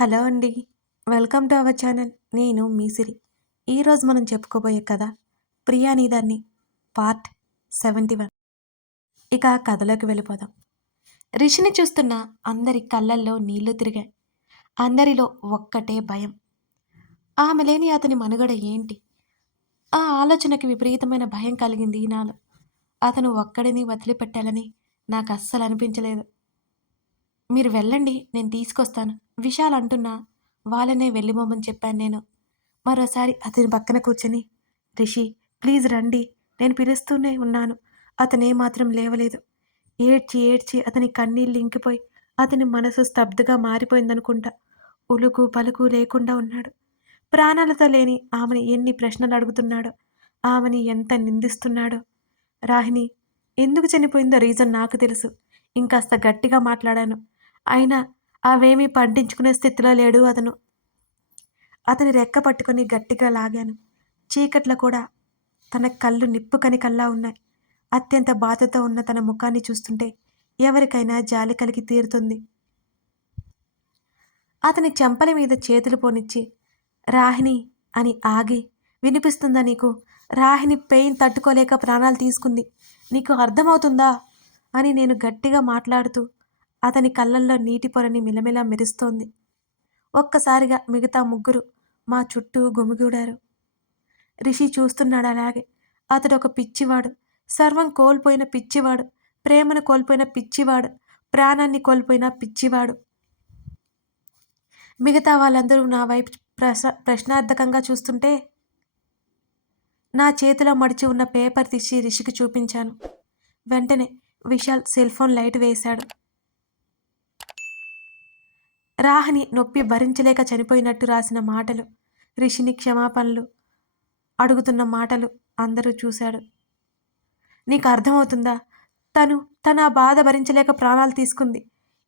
Hello అండి. Welcome to our channel. నేను మీ సిరి. ఈరోజు మనం చెప్పుకోబోయే కథ 'ప్రియా నీదాన్ని' పార్ట్ 71. ఇక కథలోకి వెళ్ళిపోదాం. రిషిని చూస్తున్న అందరి కళ్ళల్లో నీళ్లు తిరిగాయి. అందరిలో ఒక్కటే భయం. ఆమె లేని అతని మనుగడ ఏంటి? ఆ ఆలోచనకి విపరీతమైన భయం కలిగింది నాలో. అతను ఒక్కడిని వదిలిపెట్టాలని నాకు అస్సలు అనిపించలేదు. మీరు వెళ్ళండి, నేను తీసుకొస్తాను విశాల్ అంటున్నా వాళ్ళనే వెళ్ళిపోమని చెప్పాను నేను. మరోసారి అతని పక్కన కూర్చొని, రిషి ప్లీజ్ రండి, నేను పిలుస్తూనే ఉన్నాను. అతనేమాత్రం లేవలేదు. ఏడ్చి ఏడ్చి అతని కన్నీళ్ళు ఇంకిపోయి అతని మనసు స్తబ్దుగా మారిపోయిందనుకుంటా. ఉలుకు పలుకు లేకుండా ఉన్నాడు. ప్రాణాలతో లేని ఆమెని ఎన్ని ప్రశ్నలు అడుగుతున్నాడో, ఆమెని ఎంత నిందిస్తున్నాడో. రాహిణి ఎందుకు చనిపోయిందో రీజన్ నాకు తెలుసు. ఇంకాస్త గట్టిగా మాట్లాడాను. అయినా అవేమీ పట్టించుకునే స్థితిలో లేడు అతను. అతని రెక్క పట్టుకొని గట్టిగా లాగాను. చీకట్లో కూడా తన కళ్ళు నిప్పు కనికల్లా ఉన్నాయి. అత్యంత బాధతో ఉన్న తన ముఖాన్ని చూస్తుంటే ఎవరికైనా జాలి కలిగి తీరుతుంది. అతని చెంపల మీద చేతులు పోనిచ్చి, రాహిణి అని ఆగి, వినిపిస్తుందా నీకు? రాహిణి పెయిన్ తట్టుకోలేక ప్రాణాలు తీసుకుంది. నీకు అర్థమవుతుందా అని నేను గట్టిగా మాట్లాడుతూ అతని కళ్ళల్లో నీటి పొరని మిలమిలా మెరుస్తోంది. ఒక్కసారిగా మిగతా ముగ్గురు మా చుట్టూ గుమిగూడారు. రిషి చూస్తున్నాడు అలాగే. అతడొక పిచ్చివాడు. సర్వం కోల్పోయిన పిచ్చివాడు. ప్రేమను కోల్పోయిన పిచ్చివాడు. ప్రాణాన్ని కోల్పోయిన పిచ్చివాడు. మిగతా వాళ్ళందరూ నా వైపు ప్రశ్నార్థకంగా చూస్తుంటే నా చేతిలో మడిచి ఉన్న పేపర్ తీసి రిషికి చూపించాను. వెంటనే విశాల్ సెల్ ఫోన్ లైట్ వేశాడు. రాహిణి నొప్పి భరించలేక చనిపోయినట్టు రాసిన మాటలు, రిషిని క్షమాపణలు అడుగుతున్న మాటలు అందరూ చూశాడు. నీకు అర్థమవుతుందా? తను ఆ బాధ భరించలేక ప్రాణాలు తీసుకుంది.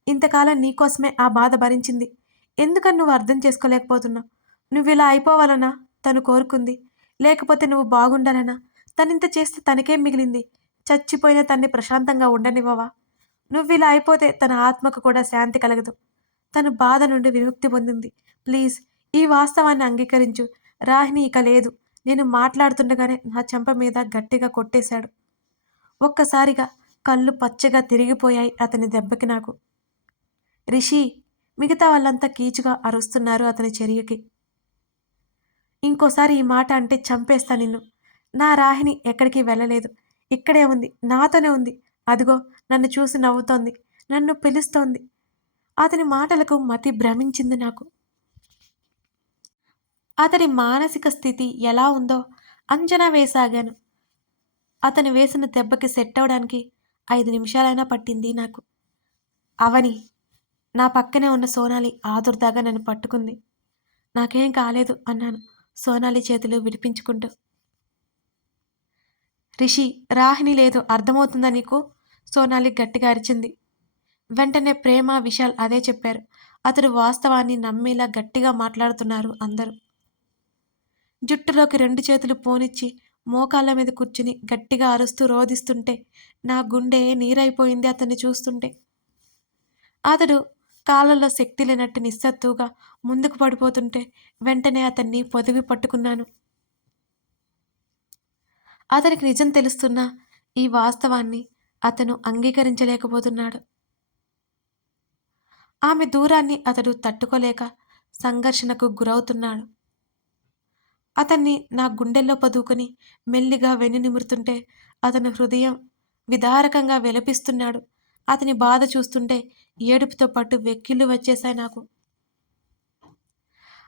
ఇంతకాలం నీకోసమే ఆ బాధ భరించింది. ఎందుకని నువ్వు అర్థం చేసుకోలేకపోతున్నావు? నువ్వు ఇలా అయిపోవాలనా తను కోరుకుంది? లేకపోతే నువ్వు బాగుండాలనా? తనింత చేస్తే తనకేం మిగిలింది? చచ్చిపోయిన తన్ని ప్రశాంతంగా ఉండనివ్వవా? నువ్వు ఇలా అయిపోతే తన ఆత్మకు కూడా శాంతి కలగదు. తను బాధ నుండి విముక్తి పొందింది. ప్లీజ్ ఈ వాస్తవాన్ని అంగీకరించు. రాహిణి ఇక లేదు. నేను మాట్లాడుతుండగానే నా చెంప మీద గట్టిగా కొట్టేశాడు. ఒక్కసారిగా కళ్ళు పచ్చగా తిరిగిపోయాయి అతని దెబ్బకి నాకు. రిషి మిగతా వాళ్ళంతా కీచుగా అరుస్తున్నారు అతని చర్యకి. ఇంకోసారి ఈ మాట అంటే చంపేస్తా నిన్ను. నా రాహిణి ఎక్కడికి వెళ్ళలేదు. ఇక్కడే ఉంది, నాతోనే ఉంది. అదిగో నన్ను చూసి నవ్వుతోంది, నన్ను పిలుస్తోంది. అతని మాటలకు మతి భ్రమించింది నాకు. అతని మానసిక స్థితి ఎలా ఉందో అంచనా వేసాగాను. అతను వేసిన దెబ్బకి సెట్ అవడానికి 5 నిమిషాలైనా పట్టింది నాకు. అవని నా పక్కనే ఉన్న సోనాలి ఆదుర్దాగా నన్ను పట్టుకుంది. నాకేం కాలేదు అన్నాను సోనాలి చేతులు విడిపించుకుంటూ. రిషి రాహిణి లేదు, అర్థమవుతుందా నీకు? సోనాలి గట్టిగా అరిచింది. వెంటనే ప్రేమ విశాల్ అదే చెప్పారు. అతడు వాస్తవాన్ని నమ్మేలా గట్టిగా మాట్లాడుతున్నారు అందరూ. జుట్టులోకి 2 చేతులు పోనిచ్చి మోకాళ్ళ మీద కూర్చుని గట్టిగా అరుస్తూ రోదిస్తుంటే నా గుండె నీరైపోయింది అతన్ని చూస్తుంటే. అతడు కాళ్ళల్లో శక్తి లేనట్టు నిస్సత్తుగా ముందుకు పడిపోతుంటే వెంటనే అతన్ని పొదివి పట్టుకున్నాను. అతనికి నిజం తెలుస్తున్నా ఈ వాస్తవాన్ని అతను అంగీకరించలేకపోతున్నాడు. ఆమె దూరాన్ని అతడు తట్టుకోలేక సంఘర్షణకు గురవుతున్నాడు. అతన్ని నా గుండెల్లో పదుకుని మెల్లిగా వెన్ను నిమురుతుంటే అతని హృదయం విదారకంగా విలపిస్తున్నాడు. అతని బాధ చూస్తుంటే ఏడుపుతో పాటు వెక్కిళ్ళు వచ్చేశాయి నాకు.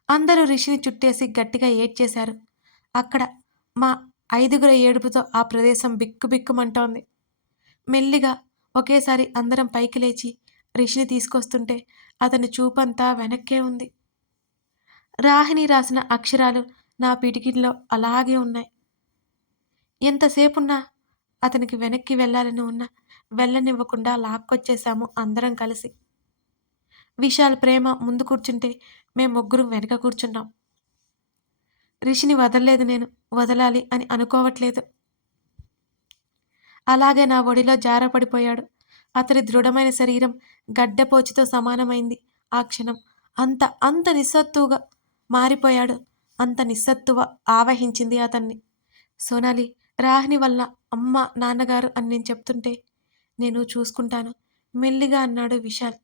అందరూ రిషిని చుట్టేసి గట్టిగా ఏడ్చేశారు. అక్కడ మా 5గుర ఏడుపుతో ఆ ప్రదేశం బిక్కుబిక్కుమంటోంది. మెల్లిగా ఒకేసారి అందరం పైకి లేచి రిషిని తీసుకొస్తుంటే అతని చూపంతా వెనక్కే ఉంది. రాహిణి రాసిన అక్షరాలు నా పిడికిల్లో అలాగే ఉన్నాయి. ఎంతసేపున్నా అతనికి వెనక్కి వెళ్ళాలని ఉన్నా వెళ్ళనివ్వకుండా లాక్కొచ్చేశాము అందరం కలిసి. విశాల్ ప్రేమ ముందు కూర్చుంటే మేము ముగ్గురం వెనక కూర్చున్నాం. రిషిని వదలలేదు నేను, వదలాలి అని అనుకోవట్లేదు. అలాగే నా ఒడిలో జారపడిపోయాడు. అతని దృఢమైన శరీరం గడ్డపోచితో సమానమైంది ఆ క్షణం. అంత అంత నిస్సత్తువగా మారిపోయాడు. అంత నిస్సత్తువ ఆవహించింది అతన్ని. సోనాలి, రాహిణి వల్ల అమ్మ, నాన్నగారు అని నేను చెప్తుంటే, నేను చూసుకుంటాను మెల్లిగా అన్నాడు విశాల్.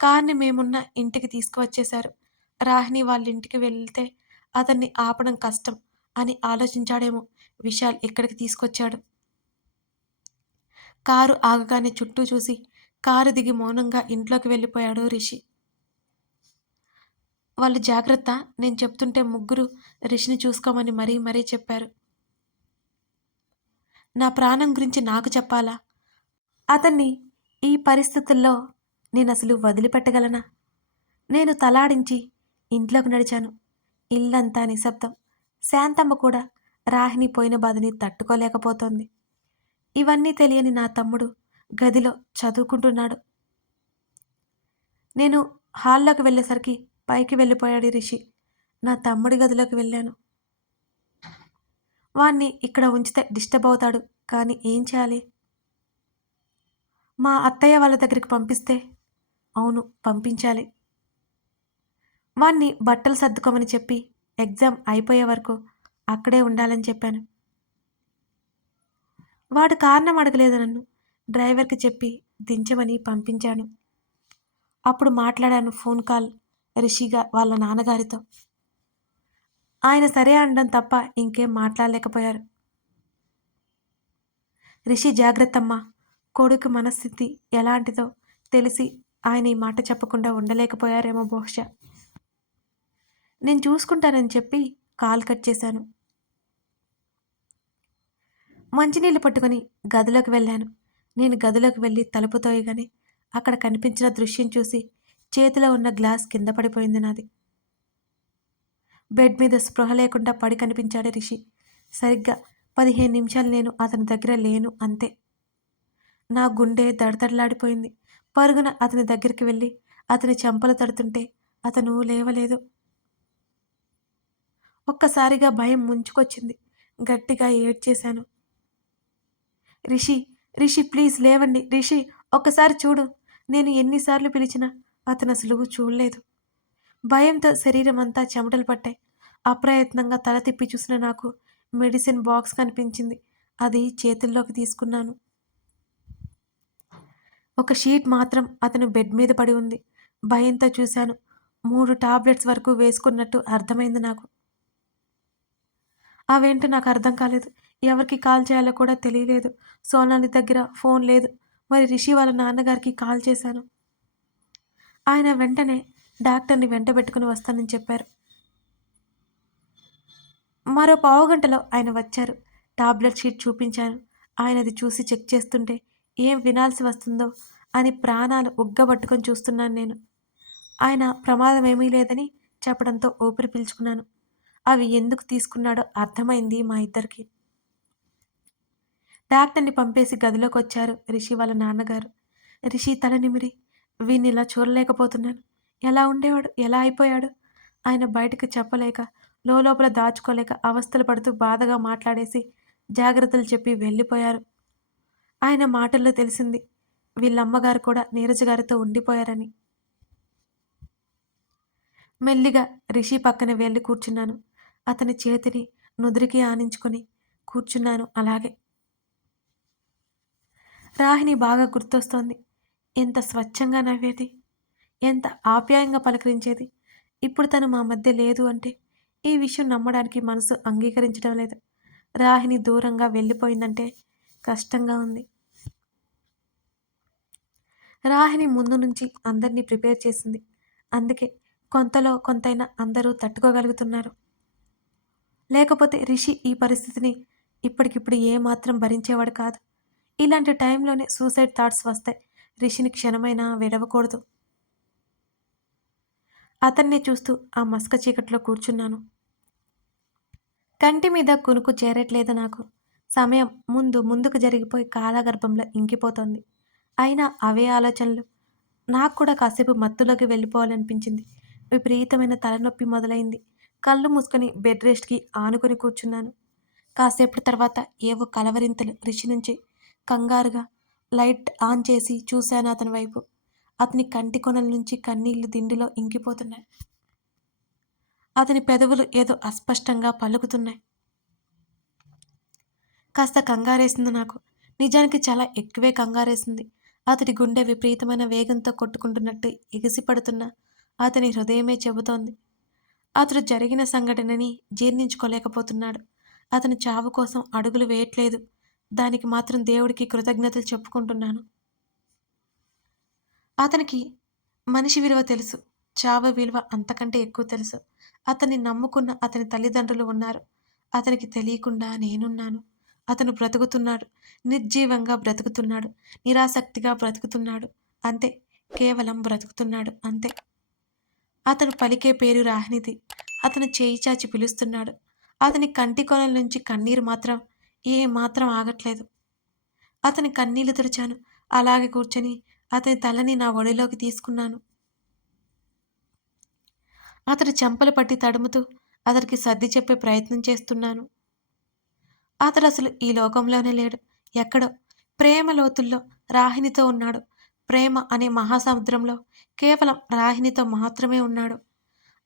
కార్‌ని మేమున్న ఇంటికి తీసుకువచ్చేశారు. రాహిణి వాళ్ళింటికి వెళ్తే అతన్ని ఆపడం కష్టం అని ఆలోచించాడేమో విశాల్ ఇక్కడికి తీసుకొచ్చాడు. కారు ఆగగానే చుట్టూ చూసి కారు దిగి మౌనంగా ఇంట్లోకి వెళ్ళిపోయాడు రిషి. వాళ్ళు జాగ్రత్త, నేను చెప్తుంటే ముగ్గురు రిషిని చూసుకోమని మరీ మరీ చెప్పారు. నా ప్రాణం గురించి నాకు చెప్పాలా? అతన్ని ఈ పరిస్థితుల్లో నేనసలు వదిలిపెట్టగలనా? నేను తలాడించి ఇంట్లోకి నడిచాను. ఇల్లంతా నిశ్శబ్దం. శాంతమ్మ కూడా రాహిణి పోయిన బాధని తట్టుకోలేకపోతోంది. ఇవన్నీ తెలియని నా తమ్ముడు గదిలో చదువుకుంటున్నాడు. నేను హాల్లోకి వెళ్ళేసరికి పైకి వెళ్ళిపోయాడు రిషి. నా తమ్ముడి గదిలోకి వెళ్ళాను. వాణ్ణి ఇక్కడ ఉంచితే డిస్టర్బ్ అవుతాడు. కానీ ఏం చేయాలి? మా అత్తయ్య వాళ్ళ దగ్గరికి పంపిస్తే? అవును, పంపించాలి. వాణ్ణి బట్టలు సర్దుకోమని చెప్పి ఎగ్జామ్ అయిపోయే వరకు అక్కడే ఉండాలని చెప్పాను. వాడు కారణం అడగలేదు నన్ను. డ్రైవర్కి చెప్పి దించమని పంపించాను. అప్పుడు మాట్లాడాను ఫోన్ కాల్ రిషిగా వాళ్ళ నాన్నగారితో. ఆయన సరే అనడం తప్ప ఇంకేం మాట్లాడలేకపోయారు. రిషి జాగ్రత్తమ్మా, కొడుకు మనస్థితి ఎలాంటిదో తెలిసి ఆయన ఈ మాట చెప్పకుండా ఉండలేకపోయారేమో బహుశా. నేను చూసుకుంటానని చెప్పి కాల్ కట్ చేశాను. మంచినీళ్ళు పట్టుకుని గదిలోకి వెళ్ళాను. నేను గదిలోకి వెళ్ళి తలుపు తోయగానే అక్కడ కనిపించిన దృశ్యం చూసి చేతిలో ఉన్న గ్లాస్ కింద పడిపోయింది నాది. బెడ్ మీద స్పృహ లేకుండా పడి కనిపించాడు రిషి. సరిగ్గా 15 నిమిషాలు నేను అతని దగ్గర లేను అంతే. నా గుండె దడదడలాడిపోయింది. పరుగున అతని దగ్గరికి వెళ్ళి అతని చెంపలు తడుతుంటే అతను లేవలేదు. ఒక్కసారిగా భయం ముంచుకొచ్చింది. గట్టిగా ఏడ్చేశాను. రిషి, రిషి ప్లీజ్ లేవండి. రిషి, ఒక్కసారి చూడు. నేను ఎన్నిసార్లు పిలిచినా అతను అసలు చూడలేదు. భయంతో శరీరం అంతా చెమటలు పట్టాయి. అప్రయత్నంగా తల తిప్పి చూసిన నాకు మెడిసిన్ బాక్స్ కనిపించింది. అది చేతుల్లోకి తీసుకున్నాను. ఒక షీట్ మాత్రం అతను బెడ్ మీద పడి ఉంది. భయంతో చూశాను. 3 టాబ్లెట్స్ వరకు వేసుకున్నట్టు అర్థమైంది నాకు. అవేంటో నాకు అర్థం కాలేదు. ఎవరికి కాల్ చేయాలో కూడా తెలియలేదు. సోనాలి దగ్గర ఫోన్ లేదు. మరి రిషి వాళ్ళ నాన్నగారికి కాల్ చేశాను. ఆయన వెంటనే డాక్టర్ని వెంటబెట్టుకుని వస్తానని చెప్పారు. మరో పావుగంటలో ఆయన వచ్చారు. టాబ్లెట్ షీట్ చూపించాను. ఆయనది చూసి చెక్ చేస్తుంటే ఏం వినాల్సి వస్తుందో అని ప్రాణాలు ఉగ్గబట్టుకొని చూస్తున్నాను నేను. ఆయన ప్రమాదం ఏమీ లేదని చెప్పడంతో ఊపిరి పీల్చుకున్నాను. అవి ఎందుకు తీసుకున్నాడో అర్థమైంది మా ఇద్దరికి. డాక్టర్ని పంపేసి గదిలోకొచ్చారు రిషి వాళ్ళ నాన్నగారు. రిషి తల నిమిరి, వీణ్ణి ఇలా చూడలేకపోతున్నాను. ఎలా ఉండేవాడు, ఎలా అయిపోయాడు? ఆయన బయటకు చెప్పలేక, లోపల దాచుకోలేక అవస్థలు పడుతూ బాధగా మాట్లాడేసి జాగ్రత్తలు చెప్పి వెళ్ళిపోయారు. ఆయన మాటల్లో తెలిసింది వీళ్ళమ్మగారు కూడా నీరజ గారితో ఉండిపోయారని. మెల్లిగా రిషి పక్కన వెళ్ళి కూర్చున్నాను. అతని చేతిని నుదురికి ఆనించుకొని కూర్చున్నాను అలాగే. రాహిణి బాగా గుర్తొస్తోంది. ఎంత స్వచ్ఛంగా నవ్వేది, ఎంత ఆప్యాయంగా పలకరించేది. ఇప్పుడు తను మా మధ్య లేదు అంటే ఈ విషయం నమ్మడానికి మనసు అంగీకరించడం లేదు. రాహిణి దూరంగా వెళ్ళిపోయిందంటే కష్టంగా ఉంది. రాహిణి ముందు నుంచి అందరినీ ప్రిపేర్ చేసింది. అందుకే కొంతలో కొంతైనా అందరూ తట్టుకోగలుగుతున్నారు. లేకపోతే రిషి ఈ పరిస్థితిని ఇప్పటికిప్పుడు ఏమాత్రం భరించేవాడు కాదు. ఇలాంటి టైంలోనే సూసైడ్ థాట్స్ వస్తాయి. రిషిని క్షణమైనా విడవకూడదు. అతన్నే చూస్తూ ఆ మసక చీకట్లో కూర్చున్నాను. కంటి మీద కునుకు చేరట్లేదు నాకు. సమయం ముందుకు జరిగిపోయి కాలగర్భంలో ఇంకిపోతోంది. అయినా అవే ఆలోచనలు. నాకు కూడా కాసేపు మత్తులోకి వెళ్ళిపోవాలనిపించింది. విపరీతమైన తలనొప్పి మొదలైంది. కళ్ళు మూసుకొని బెడ్ రెస్ట్‌కి ఆనుకొని కూర్చున్నాను. కాసేపటి తర్వాత ఏవో కలవరింతలు రిషి నుంచి. కంగారుగా లైట్ ఆన్ చేసి చూశాను అతని వైపు. అతని కంటి కొనల నుంచి కన్నీళ్లు దిండిలో ఇంకిపోతున్నాయి. అతని పెదవులు ఏదో అస్పష్టంగా పలుకుతున్నాయి. కాస్త కంగారేసింది నాకు. నిజానికి చాలా ఎక్కువే కంగారేసింది. అతడి గుండె విపరీతమైన వేగంతో కొట్టుకుంటున్నట్టు ఎగిసిపడుతున్న అతని హృదయమే చెబుతోంది. అతడు జరిగిన సంఘటనని జీర్ణించుకోలేకపోతున్నాడు. అతని చావు కోసం అడుగులు వేయట్లేదు. దానికి మాత్రం దేవుడికి కృతజ్ఞతలు చెప్పుకుంటున్నాను. అతనికి మనిషి విలువ తెలుసు. చావు విలువ అంతకంటే ఎక్కువ తెలుసు. అతన్ని నమ్ముకున్న అతని తల్లిదండ్రులు ఉన్నారు. అతనికి తెలియకుండా నేనున్నాను. అతను బ్రతుకుతున్నాడు. నిర్జీవంగా బ్రతుకుతున్నాడు. నిరాసక్తిగా బ్రతుకుతున్నాడు. అంతే. కేవలం బ్రతుకుతున్నాడు. అంతే. అతను పలికే పేరు రాహినిది. అతను చేయి చాచి పిలుస్తున్నాడు. అతని కంటి కొనల నుంచి కన్నీరు మాత్రం ఏమాత్రం ఆగట్లేదు. అతని కన్నీళ్లు తుడిచాను. అలాగే కూర్చొని అతని తలని నా ఒడిలోకి తీసుకున్నాను. అతడి చెంపలు పట్టి తడుముతూ అతడికి సర్ది చెప్పే ప్రయత్నం చేస్తున్నాను. అతడసలు ఈ లోకంలోనే లేడు. ఎక్కడో ప్రేమ లోతుల్లో రాహినితో ఉన్నాడు. ప్రేమ అనే మహాసముద్రంలో కేవలం రాహినితో మాత్రమే ఉన్నాడు.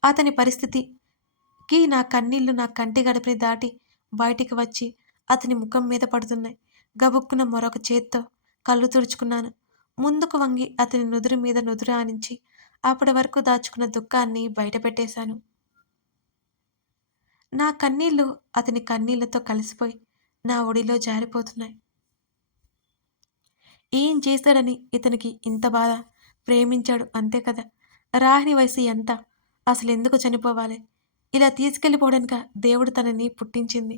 అతని పరిస్థితికి నా కన్నీళ్లు నా కంటి గడపని దాటి బయటికి వచ్చి అతని ముఖం మీద పడుతున్నాయి. గబుక్కున మరొక చేత్తో కళ్ళు తుడుచుకున్నాను. ముందుకు వంగి అతని నుదురు మీద నుదురు ఆనించి అప్పటి వరకు దాచుకున్న దుఃఖాన్ని బయటపెట్టేశాను. నా కన్నీళ్లు అతని కన్నీళ్లతో కలిసిపోయి నా ఒడిలో జారిపోతున్నాయి. ఏం చేశాడని ఇతనికి ఇంత బాధ? ప్రేమించాడు అంతే కదా. రాహిని వయసు ఎంత? అసలెందుకు చనిపోవాలి? ఇలా తీసుకెళ్ళిపోవడానిక దేవుడు తనని పుట్టించింది.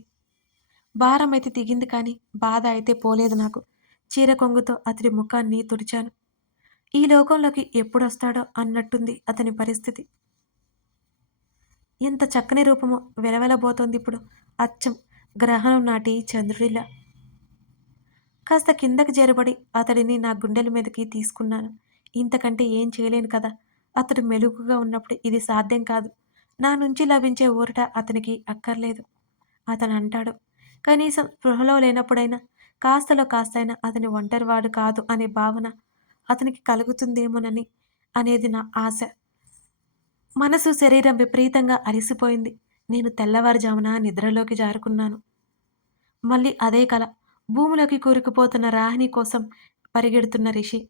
భారం అయితే దిగింది కానీ బాధ అయితే పోలేదు నాకు. చీర కొంగుతో అతడి ముఖాన్ని తుడిచాను. ఈ లోకంలోకి ఎప్పుడొస్తాడో అన్నట్టుంది అతని పరిస్థితి. ఎంత చక్కని రూపమో వెలవెలబోతోందిప్పుడు. అచ్చం గ్రహణం నాటి చంద్రుడిలా. కాస్త కిందకి చేరబడి అతడిని నా గుండెల మీదకి తీసుకున్నాను. ఇంతకంటే ఏం చేయలేను కదా. అతడు మెలుగుగా ఉన్నప్పుడు ఇది సాధ్యం కాదు. నా నుంచి లభించే ఊరట అతనికి అక్కర్లేదు. అతను అంటాడు. కనీసం స్పృహలో లేనప్పుడైనా కాస్తలో కాస్తైనా అతని ఒంటరివాడు కాదు అనే భావన అతనికి కలుగుతుందేమోనని అనేది నా ఆశ. మనసు, శరీరం విపరీతంగా అలసిపోయింది. నేను తెల్లవారుజామున నిద్రలోకి జారుకున్నాను. మళ్ళీ అదే కల. భూమిలోకి కూరుకుపోతున్న రాహిణి కోసం పరిగెడుతున్న రిషి.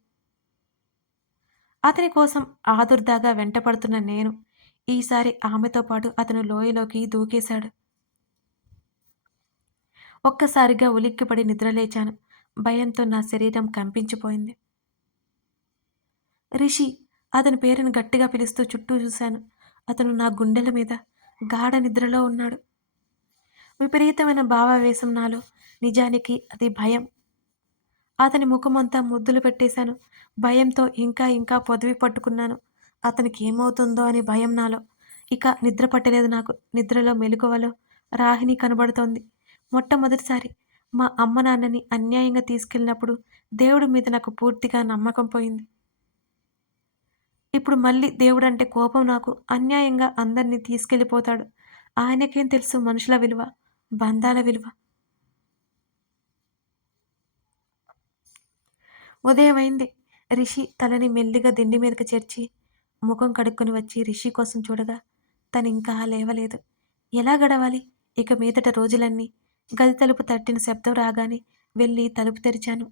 అతని కోసం ఆదుర్దాగా వెంటపడుతున్న నేను. ఈసారి ఆమెతో పాటు అతను లోయలోకి దూకేశాడు. ఒక్కసారిగా ఉలిక్కిపడి నిద్రలేచాను. భయంతో నా శరీరం కంపించిపోయింది. రిషి! అతని పేరును గట్టిగా పిలుస్తూ చుట్టూ చూశాను. అతను నా గుండెల మీద గాఢ నిద్రలో ఉన్నాడు. విపరీతమైన భావావేశం నాలో. నిజానికి అది భయం. అతని ముఖమంతా ముద్దులు పెట్టేశాను. భయంతో ఇంకా ఇంకా పొదివి పట్టుకున్నాను. అతనికి ఏమవుతుందో అని భయం నాలో. ఇక నిద్ర పట్టలేదు నాకు. నిద్రలో మెలకువలో రాహిణి కనబడుతోంది. మొట్టమొదటిసారి మా అమ్మ నాన్నని అన్యాయంగా తీసుకెళ్ళినప్పుడు దేవుడి మీద నాకు పూర్తిగా నమ్మకం పోయింది. ఇప్పుడు మళ్ళీ దేవుడంటే కోపం నాకు. అన్యాయంగా అందరినీ తీసుకెళ్ళిపోతాడు. ఆయనకేం తెలుసు మనుషుల విలువ, బంధాల విలువ. ఉదయమైంది. రిషి తలని మెల్లిగా దిండి మీదకి చేర్చి ముఖం కడుక్కొని వచ్చి రిషి కోసం చూడగా తనింకా లేవలేదు. ఎలా గడవాలి ఇక మీదట రోజులన్నీ? గది తలుపు తట్టిన శబ్దం రాగానే వెళ్ళి తలుపు తెరిచాను.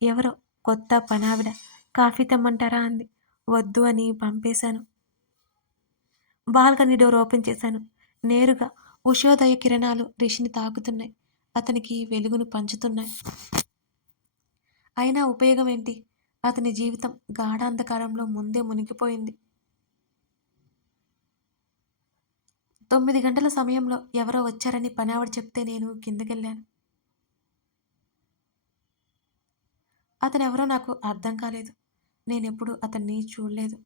ఎవరో కొత్త పనావిడ. కాఫీ తెమ్మంటారా అంది. వద్దు అని పంపేశాను. బాల్కనీ డోర్ ఓపెన్ చేశాను. నేరుగా ఉషోదయ కిరణాలు రిషిని తాకుతున్నాయి. అతనికి వెలుగును పంచుతున్నాయి. అయినా ఉపయోగం ఏంటి? అతని జీవితం గాఢాంధకారంలో ముందే మునిగిపోయింది. 9 గంటల సమయంలో ఎవరో వచ్చారని పనావిడ చెప్తే నేను కిందకెళ్ళాను. అతనెవరో నాకు అర్థం కాలేదు. నేనెప్పుడూ అతన్ని చూడలేదు.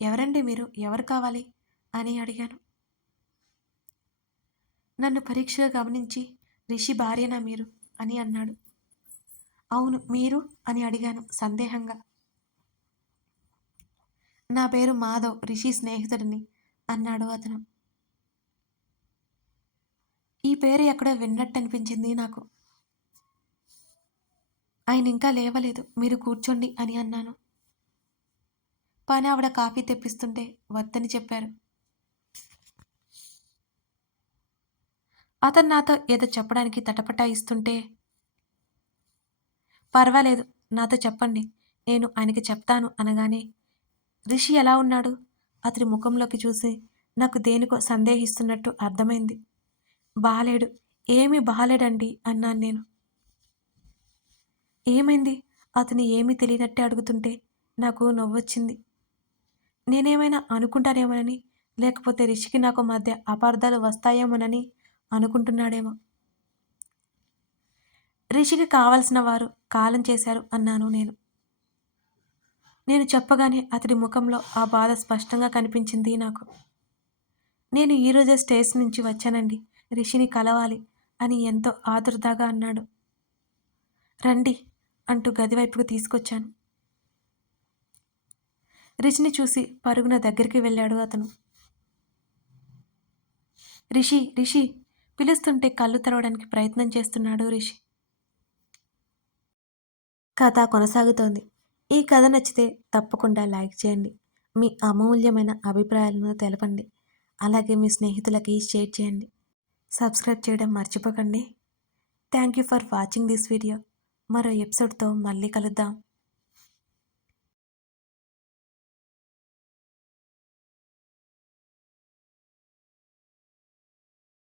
ఎవరండి మీరు? ఎవరు కావాలి? అని అడిగాను. నన్ను పరీక్షగా గమనించి రిషి భార్యనా మీరు? అని అన్నాడు. అవును, మీరు? అని అడిగాను సందేహంగా. నా పేరు మాధవ్, రిషి స్నేహితుడిని అన్నాడు అతను. ఈ పేరు ఎక్కడో విన్నట్టనిపించింది నాకు. ఆయన ఇంకా లేవలేదు. మీరు కూర్చోండి అని అన్నాను. పని ఆవిడ కాఫీ తెప్పిస్తుంటే వద్దని చెప్పారు. అతను నాతో ఏదో చెప్పడానికి తటపటాయిస్తుంటే, పర్వాలేదు నాతో చెప్పండి. నేను ఆయనకి చెప్తాను అనగానే, రిషి ఎలా ఉన్నాడు? అతడి ముఖంలోకి చూసి నాకు దేనికో సందేహిస్తున్నట్టు అర్థమైంది. బాలేడు. ఏమీ బాలేడండి అన్నాను నేను. ఏమైంది? అతను ఏమీ తెలియనట్టే అడుగుతుంటే నాకు నవ్వొచ్చింది. నేనేమైనా అనుకుంటానేమోనని, లేకపోతే రిషికి నాకు మధ్య అపార్థాలు వస్తాయేమోనని అనుకుంటున్నాడేమో. రిషికి కావలసిన వారు కాలం చేశారు అన్నాను నేను. నేను చెప్పగానే అతడి ముఖంలో ఆ బాధ స్పష్టంగా కనిపించింది నాకు. నేను ఈరోజే స్టేషన్ నుంచి వచ్చానండి. రిషిని కలవాలి అని ఎంతో ఆదుర్దాగా అన్నాడు. రండి అంటూ గదివైపుకు తీసుకొచ్చాను. రిషిని చూసి పరుగున దగ్గరికి వెళ్ళాడు అతను. రిషి రిషి పిలుస్తుంటే కళ్ళు తెరవడానికి ప్రయత్నం చేస్తున్నాడు రిషి. కథ కొనసాగుతోంది. ఈ కథ నచ్చితే తప్పకుండా లైక్ చేయండి. మీ అమూల్యమైన అభిప్రాయాలను తెలపండి. అలాగే మీ స్నేహితులకి షేర్ చేయండి. సబ్స్క్రైబ్ చేయడం మర్చిపోకండి. Thank you for watching this video. మరో ఎపిసోడ్తో మళ్ళీ కలుద్దాం.